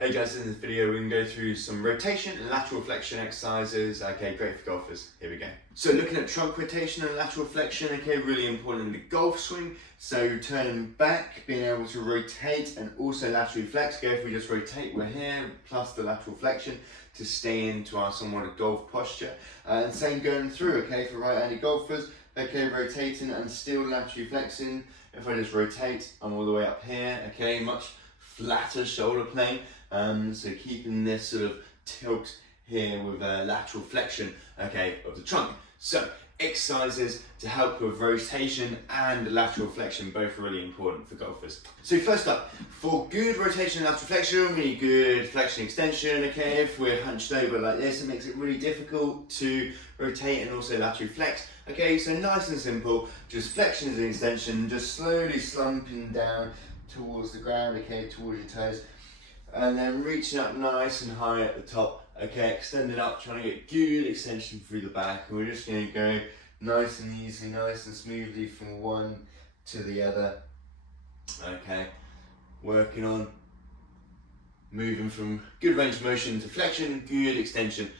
Hey guys, in this video we're going to go through some rotation and lateral flexion exercises. Okay, great for golfers. Here we go. So looking at trunk rotation and lateral flexion, okay, really important in the golf swing. So turning back, being able to rotate and also laterally flex. Okay, if we just rotate, we're here, plus the lateral flexion to stay into our somewhat golf posture. And same going through, okay, for right-handed golfers. Okay, rotating and still laterally flexing. If I just rotate, I'm all the way up here, okay, much flatter shoulder plane. So keeping this sort of tilt here with lateral flexion, okay, of the trunk. So exercises to help with rotation and lateral flexion, both are really important for golfers. So first up, for good rotation and lateral flexion, we need good flexion extension, okay? If we're hunched over like this, it makes it really difficult to rotate and also laterally flex. Okay, so nice and simple, just flexion and extension, just slowly slumping down towards the ground, okay, towards your toes. And then reaching up nice and high at the top, okay, extending up, trying to get good extension through the back. And we're just going to go nice and easy, nice and smoothly from one to the other, okay, working on moving from good range of motion to flexion, good extension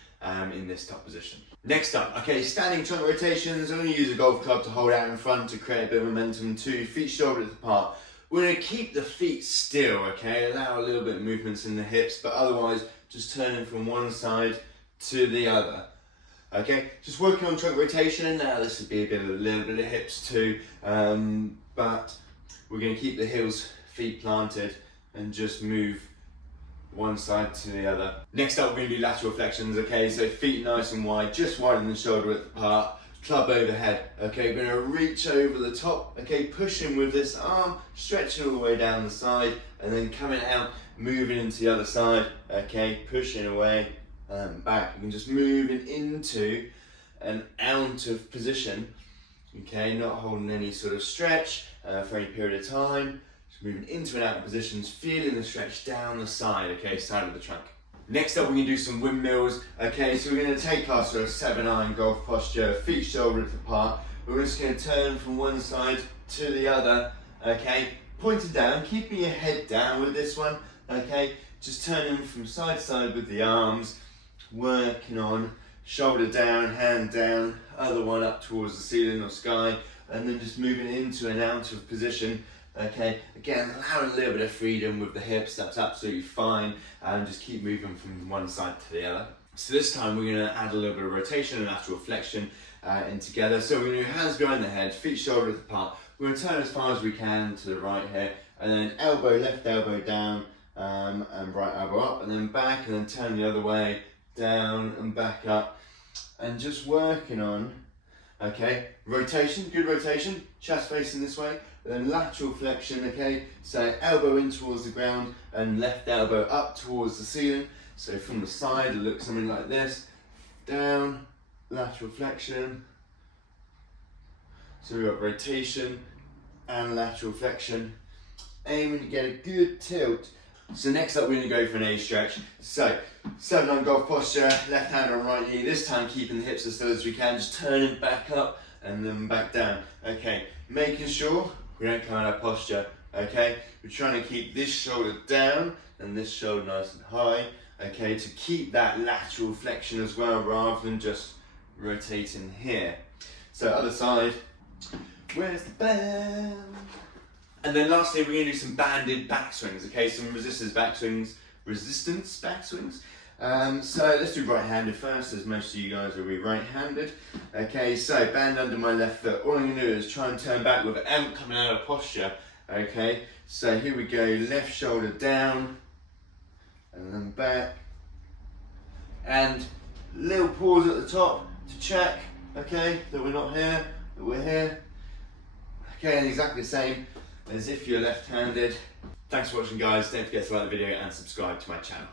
in this top position. Next up, okay, standing trunk rotations. I'm going to use a golf club to hold out in front to create a bit of momentum too, feet shoulder width apart. We're going to keep the feet still, okay, allow a little bit of movements in the hips, but otherwise just turning from one side to the other. Okay, just working on trunk rotation. Now this would be a little bit of hips too, but we're going to keep the heels, feet planted, and just move one side to the other. Next up, we're going to do lateral flexions, okay, so feet nice and wide, just wider than the shoulder width apart. Club overhead, okay, we're going to reach over the top, okay, pushing with this arm, stretching all the way down the side, and then coming out, moving into the other side, okay, pushing away and back. You can just moving into and out of position, okay, not holding any sort of stretch for any period of time, just moving into and out of positions, feeling the stretch down the side, okay, side of the trunk. Next up, we're going to do some windmills. Okay, so we're going to take our sort of 7-iron golf posture, feet shoulder width apart. We're just going to turn from one side to the other, okay, pointed down, keeping your head down with this one, okay, just turning from side to side with the arms, working on shoulder down, hand down, other one up towards the ceiling or sky, and then just moving into and out of position. Okay, again, allowing a little bit of freedom with the hips, that's absolutely fine, and just keep moving from one side to the other. So this time we're going to add a little bit of rotation and lateral flexion in together. So we're going to do hands behind the head, feet shoulder width apart. We're going to turn as far as we can to the right here, and then elbow, left elbow down, and right elbow up, and then back, and then turn the other way, down and back up, and just working on, okay, rotation, good rotation, chest facing this way, then lateral flexion, okay, so elbow in towards the ground and left elbow up towards the ceiling. So from the side it looks something like this, down, lateral flexion. So we've got rotation and lateral flexion, aiming to get a good tilt. So next up we're going to go for an A stretch. So 7-iron golf posture, left hand on right knee, this time keeping the hips as still as we can, just turning back up and then back down. Okay, making sure we don't come out of posture, okay? We're trying to keep this shoulder down and this shoulder nice and high, okay, to keep that lateral flexion as well rather than just rotating here. So other side, where's the band? And then lastly, we're going to do some banded backswings, okay, some resistance backswings. So let's do right-handed first, as most of you guys will be right-handed. Okay, so band under my left foot. All I'm going to do is try and turn back without coming out of posture. Okay, so here we go, left shoulder down, and then back. And little pause at the top to check, okay, that we're not here, that we're here. Okay, and exactly the same as if you're left-handed. Thanks for watching, guys. Don't forget to like the video and subscribe to my channel.